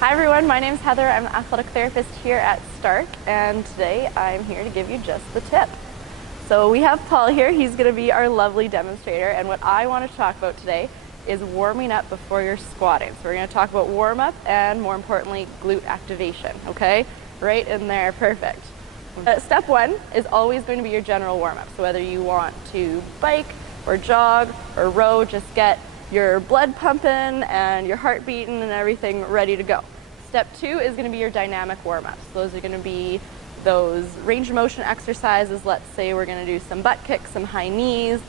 Hi everyone, my name is Heather. I'm an athletic therapist here at Starke, and today I'm here to give you just the tip. So we have Paul here. He's going to be our lovely demonstrator, and what I want to talk about today is warming up before you're squatting. So we're going to talk about warm up and, more importantly, glute activation, okay? Right in there, perfect. Step one is always going to be your general warm up. So whether you want to bike or jog or row, just get your blood pumping and your heart beating and everything ready to go. Step two is going to be your dynamic warm-ups. Those are going to be those range of motion exercises. Let's say we're going to do some butt kicks, some high knees,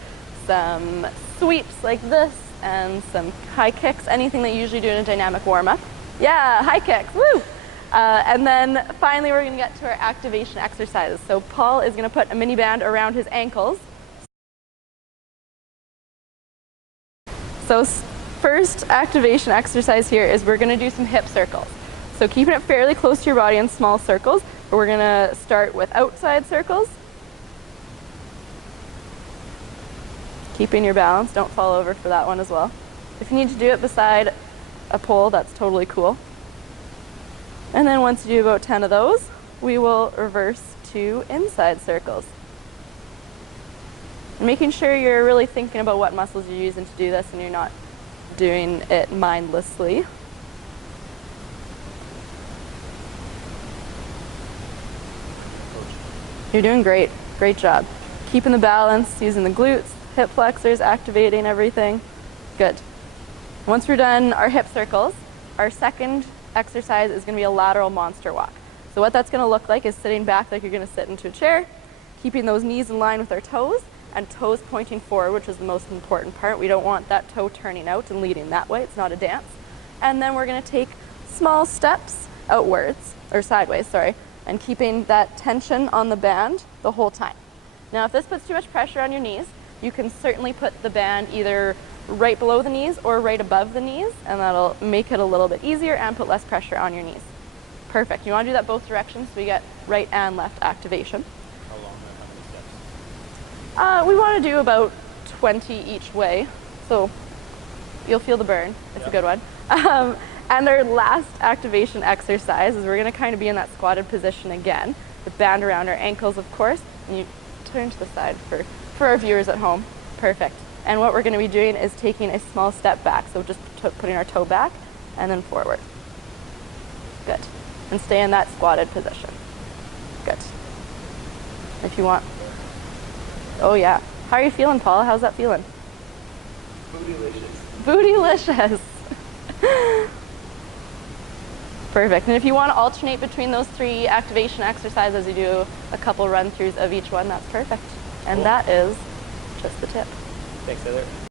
some sweeps like this, and some high kicks, anything that you usually do in a dynamic warm-up. Yeah, high kicks, woo! And then finally we're going to get to our activation exercises. So Paul is going to put a mini band around his ankles. So first activation exercise here is we're going to do some hip circles. So keeping it fairly close to your body in small circles, but we're going to start with outside circles. Keeping your balance, don't fall over for that one as well. If you need to do it beside a pole, that's totally cool. And then once you do about 10 of those, we will reverse to inside circles. And making sure you're really thinking about what muscles you're using to do this and you're not doing it mindlessly. You're doing great. Great job. Keeping the balance, using the glutes, hip flexors, activating everything. Good. Once we're done our hip circles, our second exercise is going to be a lateral monster walk. So what that's going to look like is sitting back like you're going to sit into a chair, keeping those knees in line with our toes, and toes pointing forward, which is the most important part. We don't want that toe turning out and leading that way. It's not a dance. And then we're going to take small steps outwards, or sideways, sorry, and keeping that tension on the band the whole time. Now, if this puts too much pressure on your knees, you can certainly put the band either right below the knees or right above the knees, and that'll make it a little bit easier and put less pressure on your knees. Perfect. You want to do that both directions so we get right and left activation. How long and how many steps? We want to do about 20 each way, so you'll feel the burn. It's a good one. And our last activation exercise is we're going to kind of be in that squatted position again, with band around our ankles, of course. And you turn to the side for our viewers at home. Perfect. And what we're going to be doing is taking a small step back, so just putting our toe back and then forward. Good. And stay in that squatted position. Good. If you want. Oh yeah. How are you feeling, Paul? How's that feeling? Bootylicious. Bootylicious. Perfect. And if you want to alternate between those three activation exercises, you do a couple run-throughs of each one, that's perfect. And that is just the tip. Thanks, Heather.